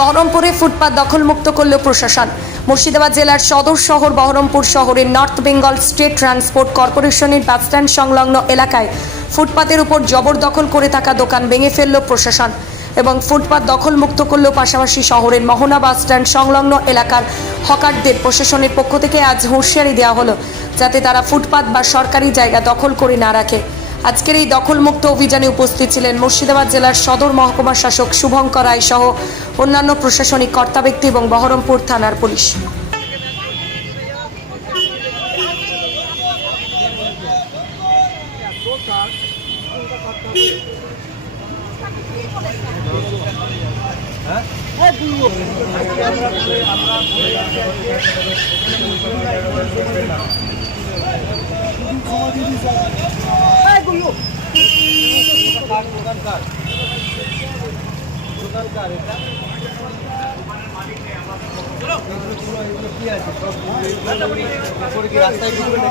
বহরমপুরে ফুটপাত দখলমুক্ত করল প্রশাসন। মুর্শিদাবাদ জেলার সদর শহর বহরমপুর শহরের নর্থ বেঙ্গল স্টেট ট্রান্সপোর্ট কর্পোরেশনের বাসস্ট্যান্ড সংলগ্ন এলাকায় ফুটপাতের উপর জবরদখল করে থাকা দোকান ভেঙে ফেলল প্রশাসন এবং ফুটপাত দখলমুক্ত করল পাশাপাশি শহরের মোহনা বাসস্ট্যান্ড সংলগ্ন এলাকার হকারদের প্রশাসনের পক্ষ থেকে আজ হুঁশিয়ারি দেওয়া হলো, যাতে তারা ফুটপাত বা সরকারি জায়গা দখল করে না রাখে। আজকের এই দখলমুক্ত অভিযানে উপস্থিত ছিলেন মুর্শিদাবাদ জেলার সদর মহকুমা শাসক শুভঙ্কর রায় সহ অন্যান্য প্রশাসনিক কর্তা ব্যক্তি এবং বহরমপুর থানার পুলিশ। রাস্তায় ঘুরবে না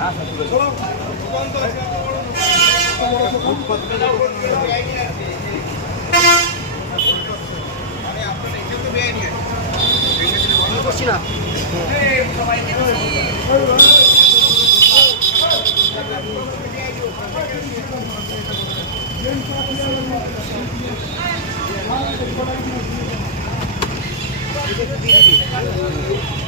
আচ্ছা করছি না Thank you.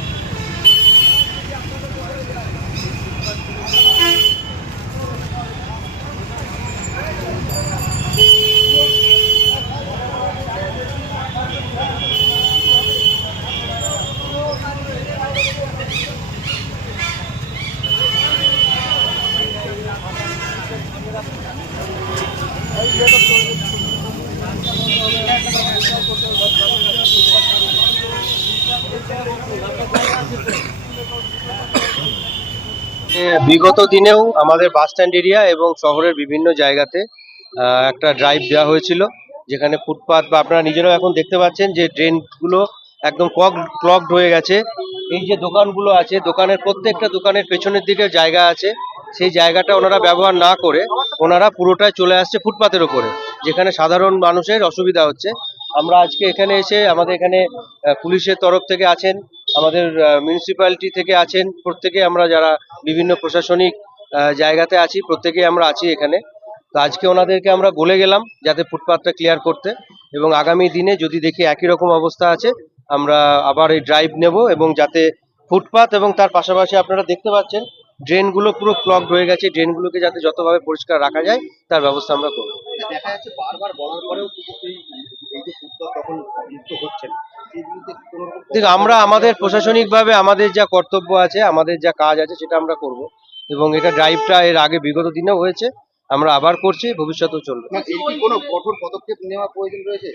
বিগত দিনেও আমাদের বাস স্ট্যান্ড এরিয়া এবং শহরের বিভিন্ন জায়গাতে একটা ড্রাইভ দেওয়া হয়েছিল, যেখানে ফুটপাত বা আপনারা নিজেরাও এখন দেখতে পাচ্ছেন যে ড্রেনগুলো একদম ক্লক ক্লকড হয়ে গেছে। এই যে দোকানগুলো আছে, দোকানের প্রত্যেকটা দোকানের পেছনের দিকে জায়গা আছে, সেই জায়গাটা ওনারা ব্যবহার না করে ওনারা পুরোটাই চলে আসছে ফুটপাতের ওপরে যেখানে সাধারণ মানুষের অসুবিধা হচ্ছে। আমরা আজকে এখানে এসে আমাদের এখানে পুলিশের তরফ থেকে আছেন আমাদের মিউনিসিপ্যালিটি থেকে আছেন। প্রত্যেকে আমরা যারা বিভিন্ন প্রশাসনিক জায়গাতে আছি, প্রত্যেকেই আমরা আছি এখানে। তো আজকে ওনাদেরকে আমরা বলে গেলাম যাতে ফুটপাথটা ক্লিয়ার করতে। এবং আগামী দিনে যদি দেখি একই রকম অবস্থা আছে, আমরা আবার এই ড্রাইভ নেব এবং যাতে ফুটপাথ এবং তার পাশাপাশি আপনারা দেখতে পাচ্ছেন ড্রেনগুলো পুরো ক্লগড হয়ে গেছে। ড্রেনগুলোকে যাতে যতভাবে পরিষ্কার রাখা যায়, তার ব্যবস্থা আমরা করব। দেখা যাচ্ছে বারবার বলার পরেও এই যে ফুটবল তখন হচ্ছে দেখ আমরা আমাদের প্রশাসনিকভাবে আমাদের যা কর্তব্য আছে আমাদের যা কাজ আছে সেটা আমরা করব। এবং এটা ড্রাইভটা এর আগে বিগত দিনেও হয়েছে আমরা আবার করছি ভবিষ্যতেও চলবে। না, এর কি কোনো কঠোর পদক্ষেপ নেওয়া প্রয়োজন রয়েছে?